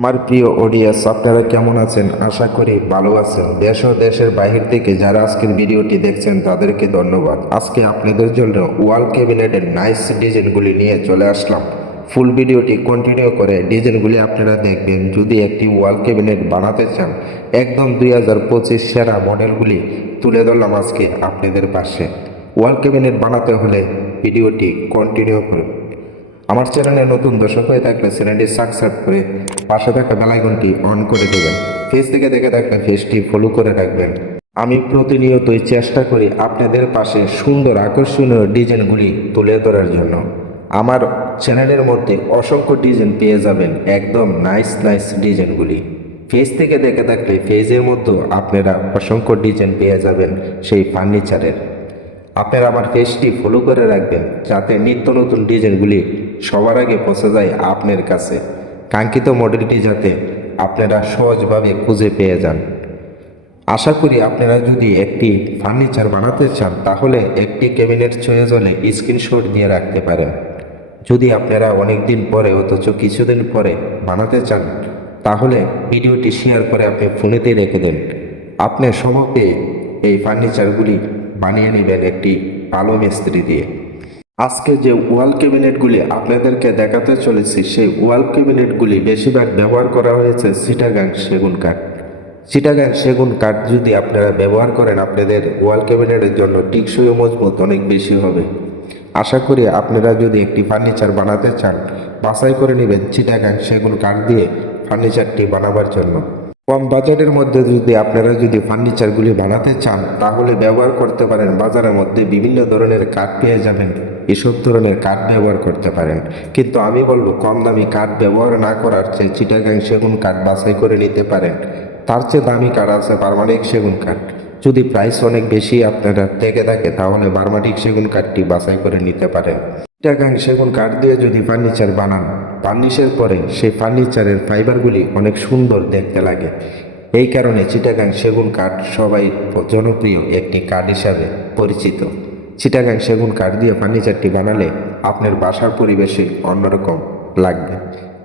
আমার প্রিয় অডিয়েন্স আপনারা কেমন আছেন? আশা করি ভালো আছেন। দেশ ও দেশের বাহির থেকে যারা আজকের ভিডিওটি দেখছেন, তাদেরকে ধন্যবাদ। আজকে আপনাদের জন্য ওয়াল ক্যাবিনেটের নাইস ডিজাইনগুলি নিয়ে চলে আসলাম। ফুল ভিডিওটি কন্টিনিউ করে ডিজাইনগুলি আপনারা দেখবেন। যদি একটি ওয়াল ক্যাবিনেট বানাতে চান, একদম দুই হাজার পঁচিশ সেরা মডেলগুলি তুলে ধরলাম আজকে আপনাদের পাশে। ওয়াল ক্যাবিনেট বানাতে হলে ভিডিওটি কন্টিনিউ করুন। আমার চ্যানেলে নতুন দর্শক হয়ে থাকলে চ্যানেলটি সাবস্ক্রাইব করে পাশে থাকা বেলাইকনটি অন করে দেবেন। ফেস থেকে দেখে থাকলে ফেসটি ফলো করে রাখবেন। আমি প্রতিনিয়তই চেষ্টা করি আপনাদের পাশে সুন্দর আকর্ষণীয় ডিজাইনগুলি তুলে ধরার জন্য। আমার চ্যানেলের মধ্যে অসংখ্য ডিজাইন পেয়ে যাবেন, একদম নাইস নাইস ডিজাইনগুলি। ফেস থেকে দেখে থাকলে ফেজের মধ্যেও আপনারা অসংখ্য ডিজাইন পেয়ে যাবেন সেই ফার্নিচারের আপনারা আমার পেজটি ফলো করে রাখবেন, যাতে নিত্য নতুন ডিজাইনগুলি সবার আগে পৌঁছে যায় আপনার কাছে। কাঙ্ক্ষিত মডেলটি যাতে আপনারা সহজভাবে খুঁজে পেয়ে যান। আশা করি আপনারা যদি একটি ফার্নিচার বানাতে চান, তাহলে একটি ক্যাবিনেট ছয়ে জলে স্ক্রিনশট দিয়ে রাখতে পারেন। যদি আপনারা অনেক দিন পরে, অথচ কিছুদিন পরে বানাতে চান, তাহলে ভিডিওটি শেয়ার করে আপনি ফোনেতেই রেখে দেন। আপনি সমস্ত এই ফার্নিচারগুলি বানিয়ে নেবেন একটি ভালো মিস্ত্রি দিয়ে। আজকে যে ওয়াল ক্যাবিনেটগুলি আপনাদেরকে দেখাতে চলেছি, সেই ওয়াল ক্যাবিনেটগুলি বেশিরভাগ ব্যবহার করা হয়েছে সিটাগাং সেগুন কাঠ। চিটাগাং সেগুন কাঠ যদি আপনারা ব্যবহার করেন, আপনাদের ওয়াল ক্যাবিনেটের জন্য টিকসই ও মজবুত অনেক বেশি হবে। আশা করি আপনারা যদি একটি ফার্নিচার বানাতে চান, বাছাই করে নেবেন চিটাগাং সেগুন কাঠ দিয়ে ফার্নিচারটি বানাবার জন্য। কম বাজেটের মধ্যে যদি আপনারা যদি ফার্নিচারগুলি বানাতে চান, তাহলে ব্যবহার করতে পারেন বাজারের মধ্যে বিভিন্ন ধরনের কাঠ পেয়ে যাবেন। এসব ধরনের কাঠ ব্যবহার করতে পারেন। কিন্তু আমি বলব, কম দামি কাঠ ব্যবহার না করার চেয়ে চিটাগাং সেগুন কাঠ বাছাই করে নিতে পারেন। তার চেয়ে দামি কাঠ আছে বার্মাটিক সেগুন কাঠ। যদি প্রাইস অনেক বেশি আপনারা থেকে থাকে, তাহলে বার্মাটিক সেগুন কাঠটি বাছাই করে নিতে পারেন। চিটাগাং সেগুন কাঠ দিয়ে যদি ফার্নিচার বানান ফার্নিশের পরে সেই ফার্নিচারের ফাইবারগুলি অনেক সুন্দর দেখতে লাগে। এই কারণে চিটাগাং সেগুন কাঠ সবাই জনপ্রিয় একটি কাঠ হিসাবে পরিচিত। চিটাগাং সেগুন কাঠ দিয়ে ফার্নিচারটি বানালে আপনার বাসার পরিবেশে অন্যরকম লাগবে।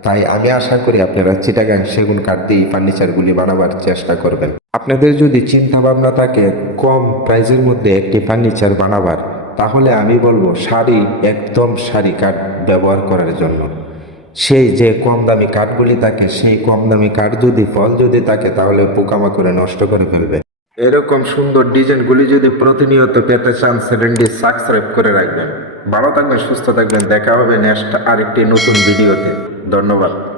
তাই আমি আশা করি আপনারা চিটাগাং সেগুন কাঠ দিয়ে ফার্নিচারগুলি বানাবার চেষ্টা করবেন। আপনাদের যদি চিন্তা ভাবনা থাকে কম প্রাইসের মধ্যে একটি ফার্নিচার বানাবার, তাহলে আমি বলব শাড়ি, একদম শাড়ি কাঠ ব্যবহার করার জন্য। সেই যে কম দামি কাঠগুলি থাকে, সেই কম দামি কাঠ যদি ফল যদি থাকে, তাহলে পোকামাকড়ে নষ্ট করে ফেলবে। এরকম সুন্দর ডিজাইনগুলি যদি প্রতিনিয়ত পেতে চান চ্যানেলটি সাবস্ক্রাইব করে রাখবেন। ভালো থাকবেন, সুস্থ থাকবেন। দেখা হবে নেক্সট আরেকটি নতুন ভিডিওতে। ধন্যবাদ।